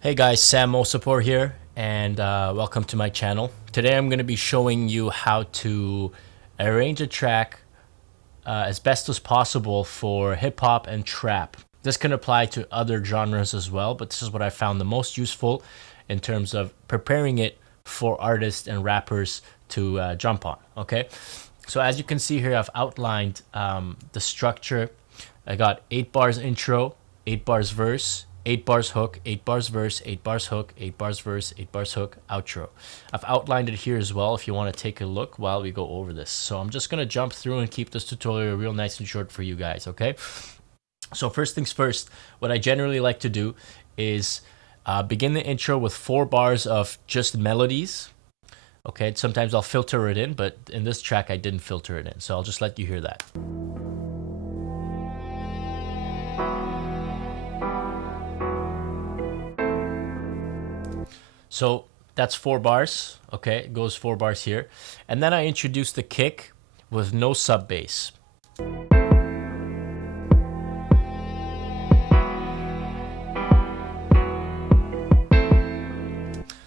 Hey guys, Sam Mosapor here, and welcome to my channel. Today I'm going to be showing you how to arrange a track as best as possible for hip hop and trap. This can apply to other genres as well, but this is what I found the most useful in terms of preparing it for artists and rappers to jump on. Okay, so as you can see here, I've outlined the structure. I got 8 bars intro, 8 bars verse, 8 bars hook, 8 bars verse, 8 bars hook, 8 bars verse, 8 bars hook, outro. I've outlined it here as well if you want to take a look while we go over this. So I'm just going to jump through and keep this tutorial real nice and short for you guys, okay? So first things first, what I generally like to do is begin the intro with 4 bars of just melodies. Okay, sometimes I'll filter it in, but in this track I didn't filter it in. So I'll just let you hear that. So that's 4 bars, okay? It goes 4 bars here. And then I introduce the kick with no sub bass.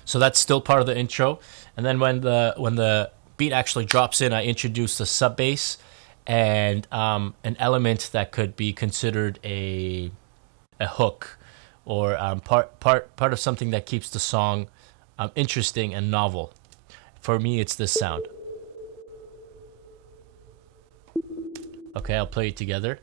So that's still part of the intro. And then when the beat actually drops in, I introduce the sub bass and an element that could be considered a hook or part of something that keeps the song interesting and novel. For me, it's this sound. Okay, I'll play it together.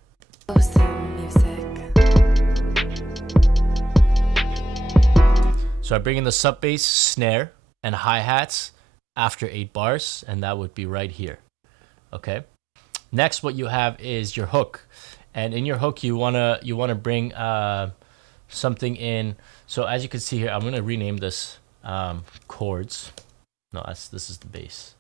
So I bring in the sub bass, snare, and hi-hats after 8 bars, and that would be right here. Okay. Next, what you have is your hook, and in your hook, you wanna bring something in. So as you can see here, I'm gonna rename this chords. No, this is the bass.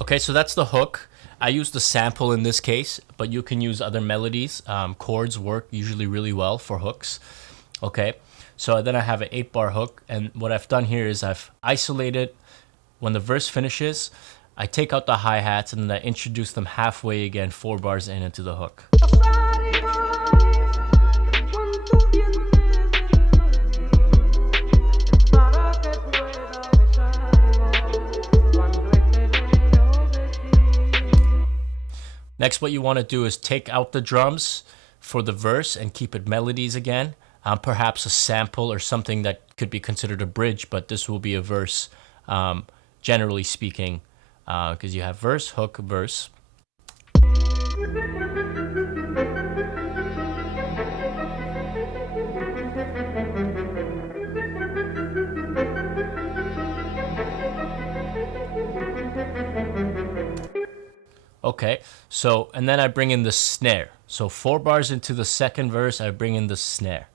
Okay, so that's the hook. I use the sample in this case, but you can use other melodies. Chords work usually really well for hooks. Okay, so then I have an 8 bar hook, and what I've done here is I've isolated when the verse finishes, I take out the hi-hats and then I introduce them halfway again, 4 bars in into the hook. Next, what you want to do is take out the drums for the verse and keep it melodies again. Perhaps a sample or something that could be considered a bridge, but this will be a verse, generally speaking, because you have verse, hook, verse. Okay, so, and then I bring in the snare. So 4 bars into the second verse, I bring in the snare.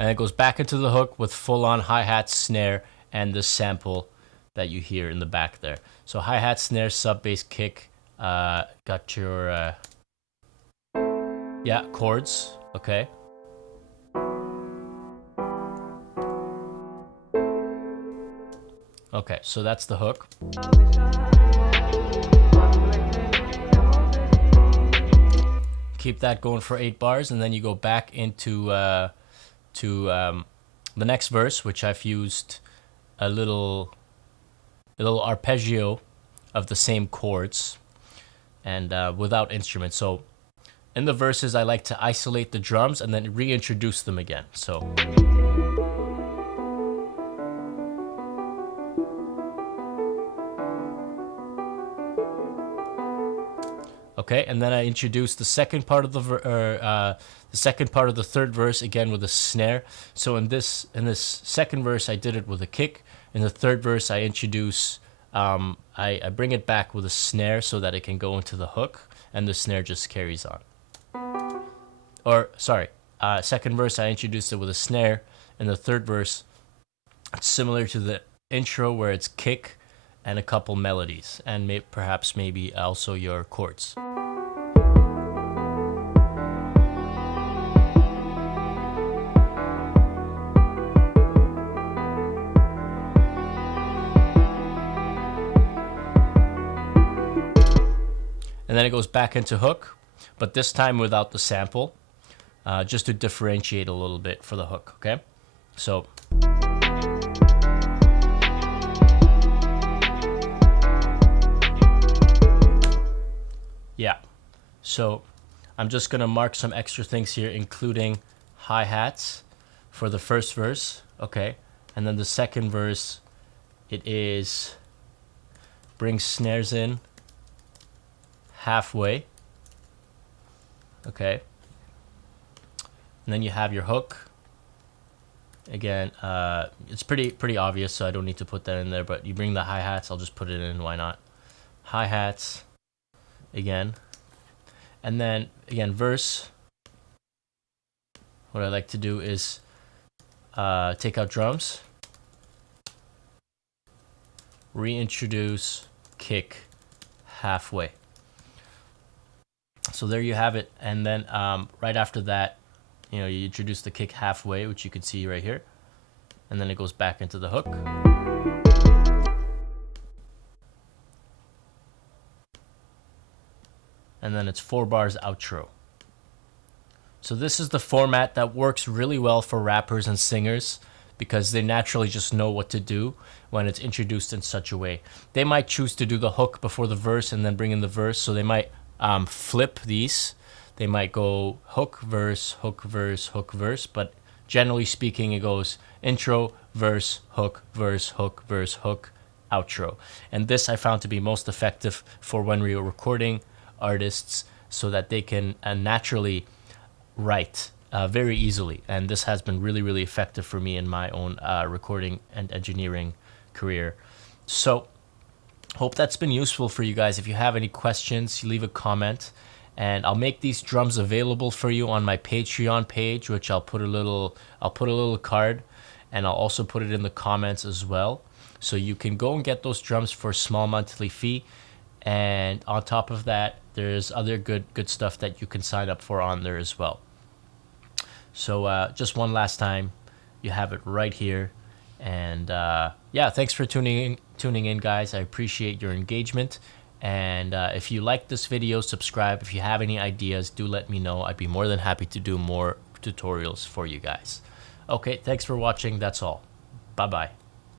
And it goes back into the hook with full-on hi-hat, snare, and the sample that you hear in the back there. So hi-hat, snare, sub bass, kick, got your yeah, chords, okay. Okay, so that's the hook. Keep that going for 8 bars, and then you go back into the next verse, which I've used a little arpeggio of the same chords and without instruments. So in the verses, I like to isolate the drums and then reintroduce them again. So okay, and then I introduce the second part of the third verse again with a snare. So in this second verse, I did it with a kick. In the third verse, I introduce I bring it back with a snare so that it can go into the hook, and the snare just carries on. Or sorry, second verse I introduced it with a snare. In the third verse, It's similar to the intro where it's kick and a couple melodies, and perhaps maybe also your chords. And then it goes back into hook, but this time without the sample, just to differentiate a little bit for the hook, okay? So yeah, so I'm just gonna mark some extra things here, including hi-hats for the first verse, okay? And then the second verse, it is bring snares in halfway, okay? And then you have your hook. Again, it's pretty obvious, so I don't need to put that in there, but you bring the hi-hats, I'll just put it in, why not? Hi-hats, again. And then, again, verse. What I like to do is take out drums, reintroduce kick halfway. So there you have it. And then right after that, you introduce the kick halfway, which you can see right here. And then it goes back into the hook. And then it's 4 bars outro. So this is the format that works really well for rappers and singers because they naturally just know what to do when it's introduced in such a way. They might choose to do the hook before the verse and then bring in the verse, so they might flip these. They might go hook, verse, hook, verse, hook, verse, but generally speaking, it goes intro, verse, hook, verse, hook, verse, hook, outro. And this I found to be most effective for when we are recording artists so that they can naturally write very easily. And this has been really, really effective for me in my own recording and engineering career. So hope that's been useful for you guys. If you have any questions, leave a comment. And I'll make these drums available for you on my Patreon page, which I'll put a little card, and I'll also put it in the comments as well. So you can go and get those drums for a small monthly fee. And on top of that, there's other good stuff that you can sign up for on there as well. So just one last time, you have it right here. And yeah, thanks for tuning in, guys. I appreciate your engagement. And if you like this video, subscribe. If you have any ideas, do let me know. I'd be more than happy to do more tutorials for you guys. Okay, thanks for watching. That's all. Bye-bye.